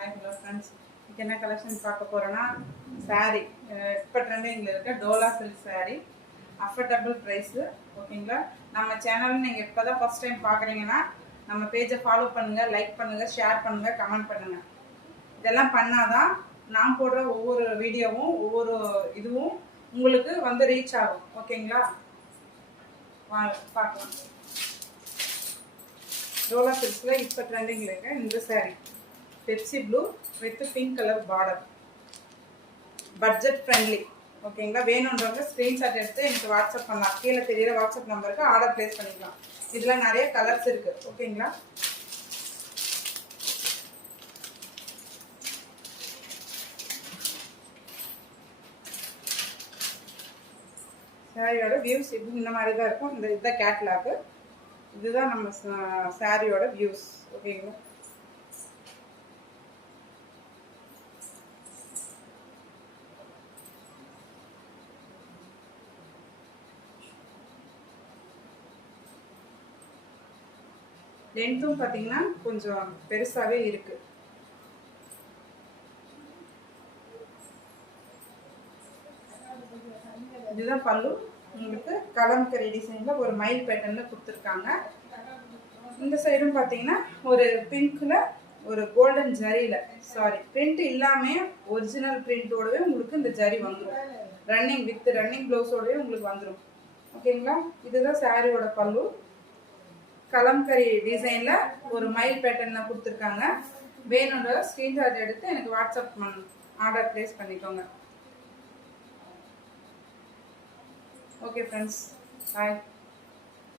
Hi hello friends, இன்றைக்கி என்ன collection பார்க்க போகிறோன்னா சாரீ இப்போ ட்ரெண்டிங்கில் இருக்க Dola silk sari affordable price. ஓகேங்களா? நம்ம சேனல் நீங்கள் இப்போ தான் ஃபஸ்ட் டைம் பார்க்குறீங்கன்னா நம்ம பேஜை ஃபாலோ பண்ணுங்கள், லைக் பண்ணுங்கள், ஷேர் பண்ணுங்கள், கமெண்ட் பண்ணுங்கள். இதெல்லாம் பண்ணாதான் நான் போடுற ஒவ்வொரு வீடியோவும் ஒவ்வொரு இதுவும் உங்களுக்கு வந்து ரீச் ஆகும். ஓகேங்களா? பார்க்கலாம். டோலா சில்க்ஸில் இப்போ ட்ரெண்டிங்கில் இருக்க இந்த sari Pepsi blue with pink colour border, budget friendly. ஓகேங்களா? வேணுன்றவங்க ஸ்க்ரீன்ஷாட் எடுத்து எனக்கு வாட்ஸ்அப் பண்ணலாம். கீழே தெரியிற வாட்ஸ்அப் நம்பருக்கு ஆர்டர் ப்ளேஸ் பண்ணிக்கலாம். இதில் நிறைய கலர்ஸ் இருக்குது. ஓகேங்களா? சாரியோட வியூஸ் இது இந்த மாதிரி தான் இருக்கும். இதுதான் கேட்லாக்கு. இதுதான் நம்ம சாரியோட வியூஸ். ஓகேங்களா? லென்த்தும் பார்த்தீங்கன்னா கொஞ்சம் பெருசாகவே இருக்கு. இதுதான் பல்லு. உங்களுக்கு கலம்கரி டிசைன்ல ஒரு மயில் பேட்டர்ன்ல கொடுத்துருக்காங்க. இந்த சைடும் பார்த்தீங்கன்னா ஒரு பிங்க்ல ஒரு கோல்டன் ஜரியில, பிரிண்ட் இல்லாம ஒரிஜினல் பிரிண்டோடவே உங்களுக்கு இந்த ஜரி வந்துடும். ரன்னிங் வித் ரன்னிங் பிளவுஸோடவே உங்களுக்கு வந்துடும். ஓகேங்களா? இதுதான் சாரியோட பல்லு. கலம்கரி டிசைன்ல ஒரு மயில் பேட்டர்ன்ல கொடுத்துருக்காங்க. வேணுன்ற ஸ்கிரீன்ஷாட் எடுத்து எனக்கு வாட்ஸ்அப் ஆர்டர் பிளேஸ் பண்ணிக்கோங்க. ஓகே ஃப்ரெண்ட்ஸ், பாய்.